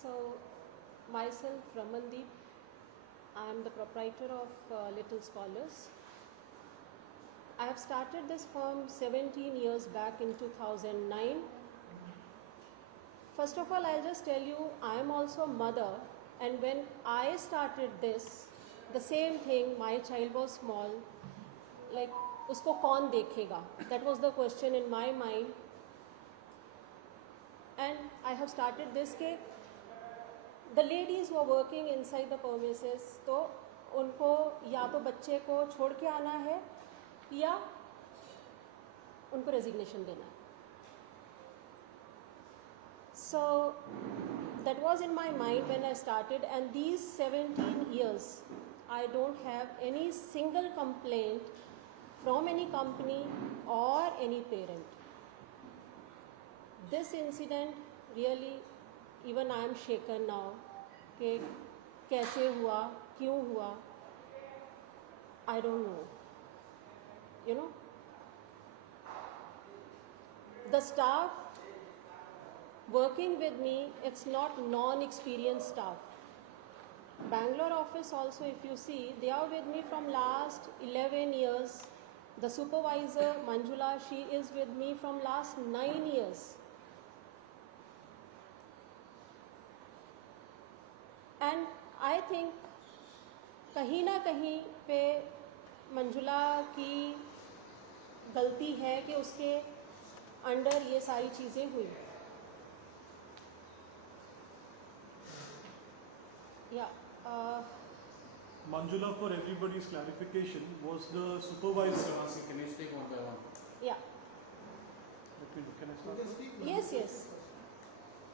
So, myself, Ramandeep, I am the proprietor of Little Scholars. I have started this firm 17 years back in 2009. First of all, I'll just tell you, I am also a mother, and when I started this, the same thing, my child was small, like, usko kaun dekhega? That was the question in my mind. And I have started this case. The ladies were working inside the premises, तो उनको या तो बच्चे को छोड़ के आना है या उनको रेजिग्नेशन देना है. So that was in my mind when I started, and these 17 years I don't have any single complaint from any company or any parent. This incident really, even I am shaken now कि कैसे हुआ, क्यों हुआ, I don't know. You know, the staff working with me, it's not non-experienced staff. Bangalore office also, if you see, they are with me from last 11 years. The supervisor, Manjula, she is with me from last 9 years. And I think कहीं ना कहीं पे मंजुला की गलती है कि उसके under ये सारी चीज़ें हुई. Manjula, for everybody's clarification, was the supervisor. Can you speak one by one? Yeah. Can I start? Yes.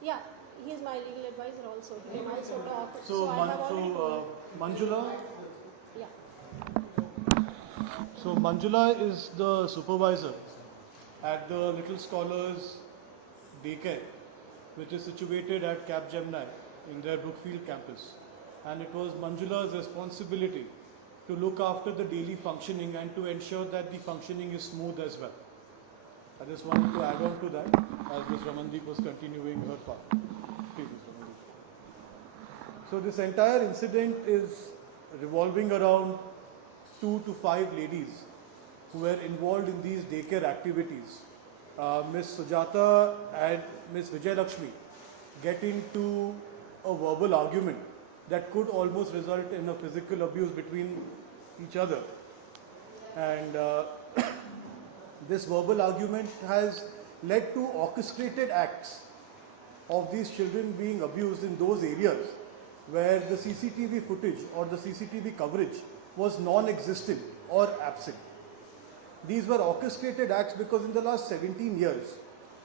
Yeah, he is my legal advisor also. He can also talk. So I have already Manjula. Yeah. So Manjula is the supervisor at the Little Scholars Daycare, which is situated at Capgemini in their Brookfield campus. And it was Manjula's responsibility to look after the daily functioning and to ensure that the functioning is smooth as well. I just wanted to add on to that as Ms. Ramandeep was continuing her part. Please, Ms. Ramandeep. So this entire incident is revolving around 2 to 5 ladies who were involved in these daycare activities. Ms. Sujata and Ms. Vijayalakshmi get into a verbal argument that could almost result in a physical abuse between each other. And this verbal argument has led to orchestrated acts of these children being abused in those areas where the CCTV footage or the CCTV coverage was non-existent or absent. These were orchestrated acts because in the last 17 years,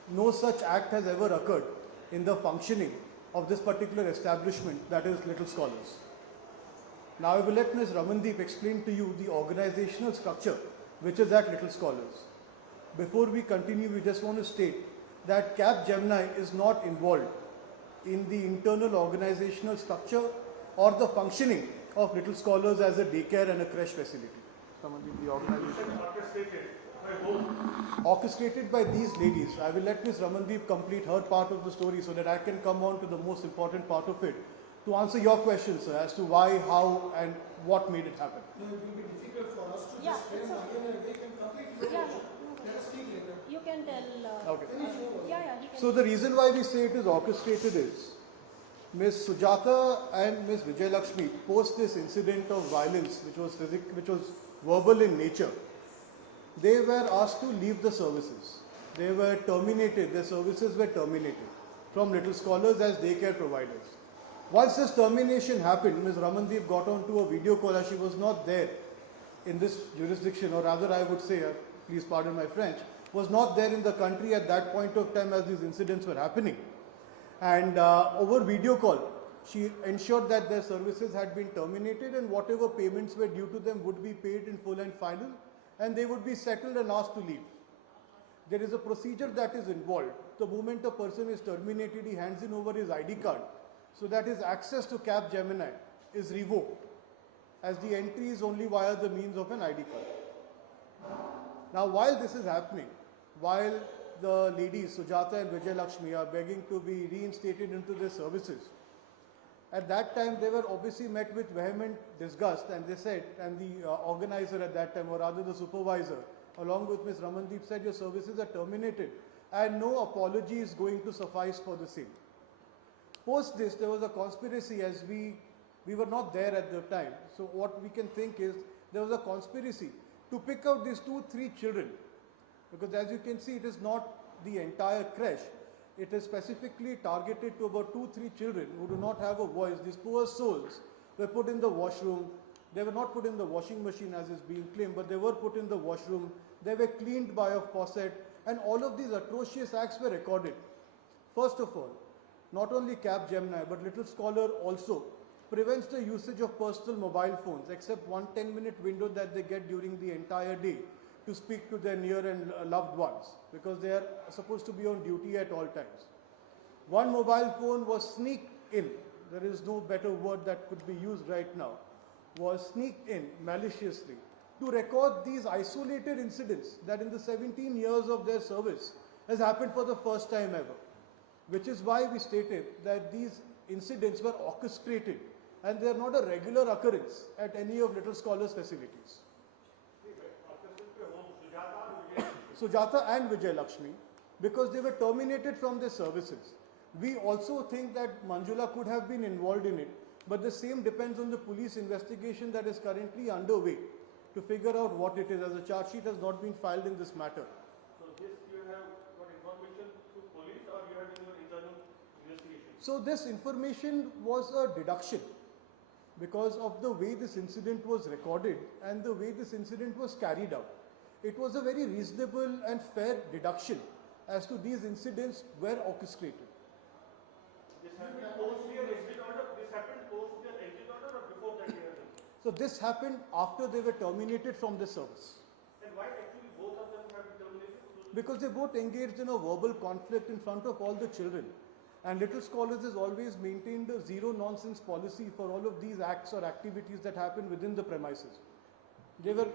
no such act has ever occurred in the functioning of this particular establishment, that is Little Scholars. Now I will let Ms. Ramandeep explain to you the organizational structure which is at Little Scholars. Before we continue, we just want to state that Capgemini is not involved in the internal organizational structure or the functioning of Little Scholars as a daycare and a creche facility. Ramandeep, the organization. Orchestrated by these ladies. I will let Ms. Ramandeep complete her part of the story so that I can come on to the most important part of it to answer your questions, sir, as to why, how, and what made it happen. No, it will be difficult for us to Yeah, just frame again and again and complete your question. Let us speak later. You can tell. Finish your He can. So the reason why we say it is orchestrated is Ms. Sujata and Ms. Vijayalakshmi, post this incident of violence, which was verbal in nature, they were asked to leave the services. They were terminated, their services were terminated from Little Scholars as daycare providers. Once this termination happened, Ms. Ramandeep got onto a video call as she was not there in this jurisdiction, or rather I would say, please pardon my French, was not there in the country at that point of time as these incidents were happening. And over video call, she ensured that their services had been terminated and whatever payments were due to them would be paid in full and final, and they would be settled and asked to leave. There is a procedure that is involved. The moment a person is terminated, he hands in over his ID card so that his access to Capgemini is revoked, as the entry is only via the means of an ID card. Now, while this is happening, while the ladies Sujata and Vijayalakshmi are begging to be reinstated into their services, At that time, they were obviously met with vehement disgust, and they said, and the organizer at that time, or rather the supervisor, along with Ms. Ramandeep, said, your services are terminated, and no apology is going to suffice for the same. Post this, there was a conspiracy, as we were not there at the time. So what we can think is, there was a conspiracy to pick out these 2-3 children, because as you can see, it is not the entire creche. It is specifically targeted to about 2-3 children who do not have a voice. These poor souls were put in the washroom. They were not put in the washing machine as is being claimed, but they were put in the washroom. They were cleaned by a faucet, and all of these atrocious acts were recorded. First of all, not only Capgemini, but Little Scholar also prevents the usage of personal mobile phones, except one 10-minute window that they get during the entire day to speak to their near and loved ones, because they are supposed to be on duty at all times. One mobile phone was sneaked in, there is no better word that could be used right now, was sneaked in maliciously to record these isolated incidents that in the 17 years of their service has happened for the first time ever. Which is why we stated that these incidents were orchestrated and they are not a regular occurrence at any of Little Scholar's facilities. Sujata and Vijay Lakshmi, because they were terminated from their services. We also think that Manjula could have been involved in it, but the same depends on the police investigation that is currently underway to figure out what it is, as a charge sheet has not been filed in this matter. So this you have got information through police, or you have done your internal investigation? So this information was a deduction because of the way this incident was recorded and the way this incident was carried out. It was a very reasonable and fair deduction as to these incidents were orchestrated. This happened post their exit order? This happened post their exit order or before that they had done? So this happened after they were terminated from the service. And why actually both of them have been terminated? Because they both engaged in a verbal conflict in front of all the children. And Little Scholars has always maintained a zero nonsense policy for all of these acts or activities that happen within the premises. They were...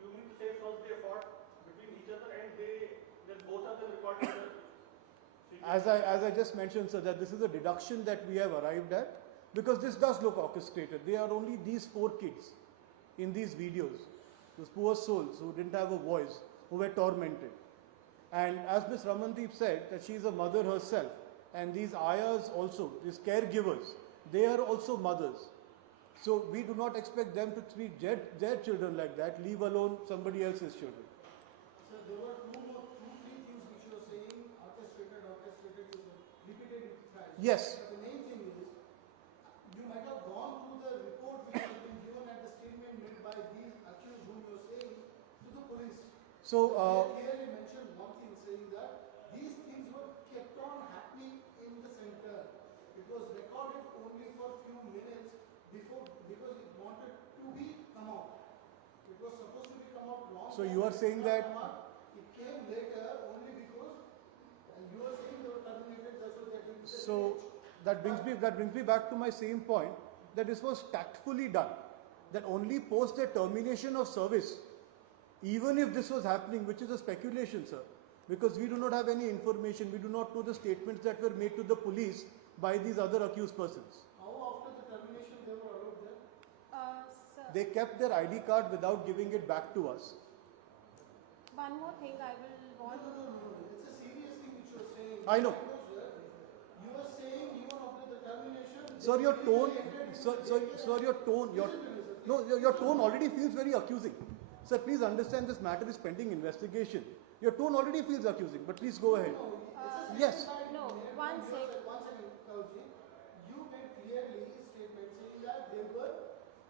You mean to say first they fought between each other and then both of them recorded the... As I just mentioned, sir, that this is a deduction that we have arrived at, because this does look orchestrated. They are only these 4 kids in these videos, those poor souls who didn't have a voice, who were tormented. And as Ms. Ramandeep said, that she is a mother herself, and these ayahs also, these caregivers, they are also mothers. So we do not expect them to treat their children like that, leave alone somebody else's children. So there were 2, 3 things which you were saying, orchestrated, you repeated it twice. Yes. But the main thing is, you might have gone through the report which has been given at the statement made by these accused whom you are saying to the police. So, they clearly mentioned one thing, saying that these things were kept on happening in the center. It was recorded only for few minutes before, because it wanted to be come out. It was supposed to be come out long. So you are saying that... It came later only because, and you are saying they were terminated, that's what they did. So that brings me back to my same point, that this was tactfully done. That only post the termination of service, even if this was happening, which is a speculation, sir, because we do not have any information, we do not know the statements that were made to the police by these other accused persons. How after the termination they were allowed there? Sir, They kept their ID card without giving it back to us. one more thing I will want to... No. It's a serious thing which you are saying. I know. You are saying even after the termination. Sir, your tone, your tone already feels very accusing. Sir, please understand this matter is pending investigation. Your tone already feels accusing, but please go ahead. Yes. No, one second. One second, Kaurji. You made clearly a statement saying that they were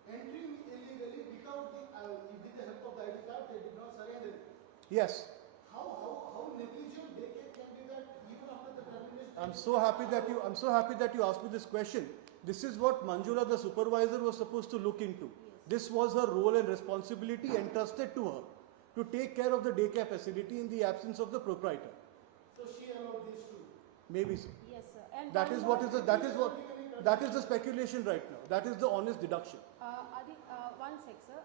entering illegally without with the help of the ID card, they did not surrender it. Yes. How negligent they can be that even after the termination? I'm so happy that you asked me this question. This is what Manjula, the supervisor, was supposed to look into. This was her role and responsibility entrusted to her to take care of the daycare facility in the absence of the proprietor. So she allowed these two. Maybe so. Yes, sir. And That one is more- that is the speculation right now. That is the honest deduction. Adi, one sec, sir.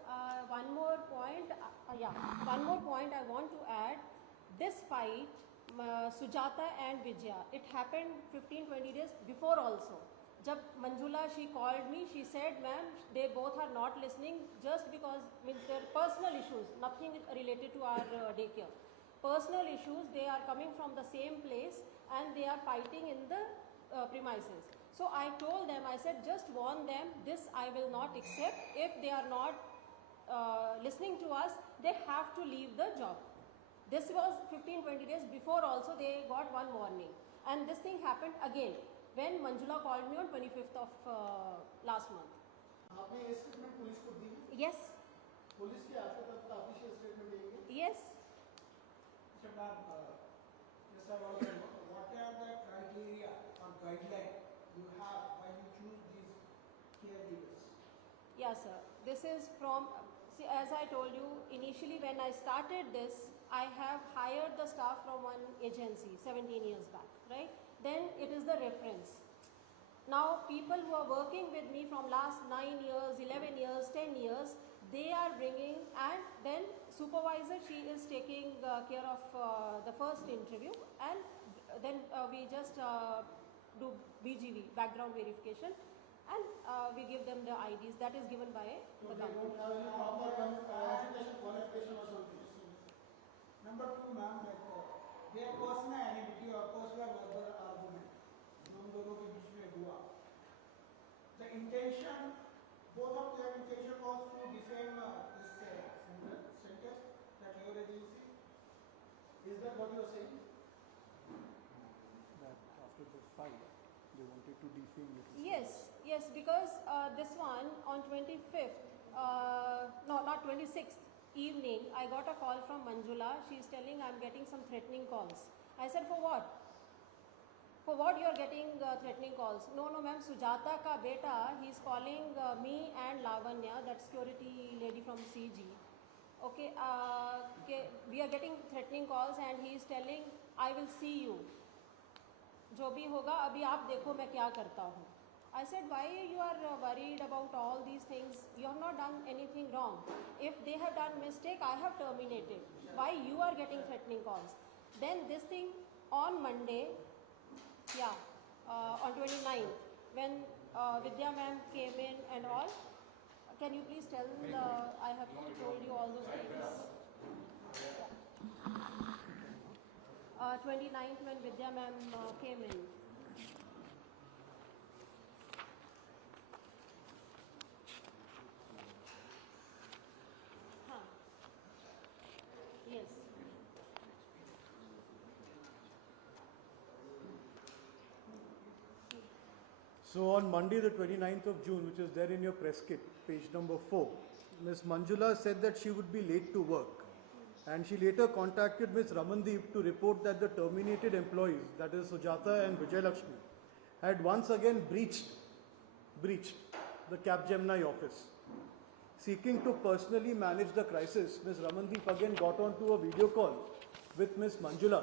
One more point. One more point I want to add. This fight, Sujata and Vijaya, it happened 15-20 days before also. Jab Manjula, she called me, she said, ma'am, they both are not listening just because means their personal issues, nothing related to our daycare. Personal issues, they are coming from the same place and they are fighting in the premises. So I told them, I said, just warn them, this I will not accept. If they are not listening to us, they have to leave the job. This was 15-20 days before also they got one warning. And this thing happened again when Manjula called me on 25th of last month. आपने ये statement police को दी? Yes. Police की आपके तरफ का official statement देंगे? Yes. So, ma'am, yes, I want to know what are the criteria or guidelines you have when you choose these caregivers? Yes, sir. This is from, see, as I told you, initially when I started this, I have hired the staff from one agency 17 years back, right? Then it is the reference. Now, people who are working with me from last 9 years, 11 years, 10 years, they are bringing, and then supervisor, she is taking care of the first interview, and then we just do BGV, background verification, and we give them the IDs that is given by So the they company. don't have any proper education qualification or something. Number two, ma'am, like their personal identity or personal verbal argument, हम दोनों के बीच में हुआ. The intention, both of their intention was to defame this center, that your agency. Is that what you are saying? That after the fight, they wanted to defame you. Yes, yes, because this one on 25th, no, not 26th evening, I got a call from Manjula. She is telling I'm getting some threatening calls. I said, for what? For what you are getting threatening calls? No, no, ma'am, Sujata ka beta, he is calling me and Lavanya, that security lady from CG. Okay, we are getting threatening calls and he is telling, I will see you. जो भी होगा अभी आप देखो मैं क्या करता हूँ. I said, why you are worried about all these things? You have not done anything wrong. If they have done mistake, I have terminated. Why you are getting threatening calls? Then this thing on Monday, yeah, on 29th, when Vidya ma'am came in and all, can you please tell, I have told you all those things. 29th when Vidya ma'am came in. Huh. Yes. So on Monday, the 29th of June, which is there in your press kit, page number 4, Ms. Manjula said that she would be late to work. And she later contacted Ms. Ramandeep to report that the terminated employees, that is Sujata and Vijay Lakshmi, had once again breached the Capgemini office. Seeking to personally manage the crisis, Ms. Ramandeep again got onto a video call with Ms. Manjula